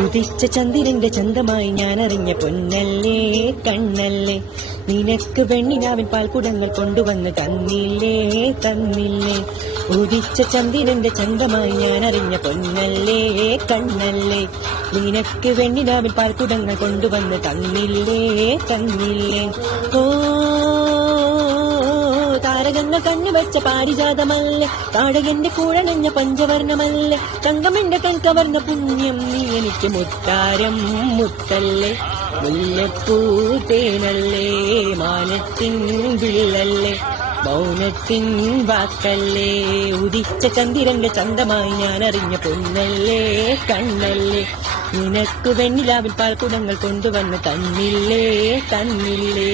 ഉദിച്ച ചന്ദ്രന്റെ ചന്തമായി ഞാനറിഞ്ഞ പൊന്നല്ലേ കണ്ണല്ലേ, നിനക്ക് വെണ്ണിനാവിൻ പാൽക്കുടങ്ങൾ കൊണ്ടുവന്ന് തന്നില്ലേ തന്നില്ലേ. ഉദിച്ച ചന്ദ്രന്റെ ചന്തമായി ഞാനറിഞ്ഞ പൊന്നല്ലേ കണ്ണല്ലേ, നിനക്ക് വെണ്ണിനാവിൻ പാൽക്കുടങ്ങൾ കൊണ്ടുവന്ന് തന്നില്ലേ തന്നില്ലേ. ഓ താരകങ്ങൾ കണ്ണുവെച്ച പാരിജാതമല്ലേ, താടകന്റെ കൂഴണഞ്ഞ പഞ്ചവർണ്ണമല്ലേ, തങ്കമെന്റെ കൺകവർന്ന പുണ്യം നീ എനിക്ക് മുത്താരം മുത്തല്ലേ. മുല്ലപ്പൂ തേനല്ലേ, മാനത്തിൻ വില്ലല്ലേ, മൗനത്തിൻ വാക്കല്ലേ. ഉദിച്ച ചന്ദ്രന്റെ ചന്തമായി ഞാനറിഞ്ഞ പൊന്നല്ലേ കണ്ണല്ലേ, നിനക്ക് വെണ്ണിലാവിൽ പാൽക്കുടങ്ങൾ കൊണ്ടുവന്ന് തന്നില്ലേ തന്നില്ലേ.